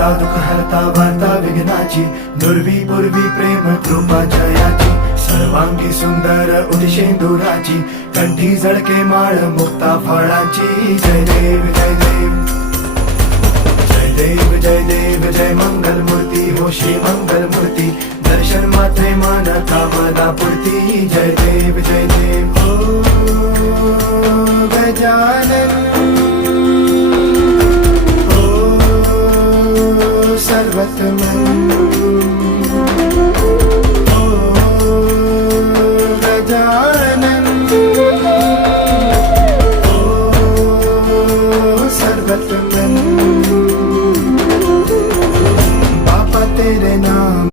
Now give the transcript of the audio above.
दाता दुःख हरता वार्ता विघ्नाची, दुर्वी पूर्वी प्रेम कृपा जयाची, सर्वांगी सुंदर उदिशेंदुराची, कंठी झळके माळ मुक्ता फळाची. जय देव जय देव जय देव जय देव जय मंगल मूर्ती हो श्री मंगल मूर्ती, दर्शन मात्रे मान कामना पूर्ती. जय देव जय देव ओ गजानन ओ सर्वतमन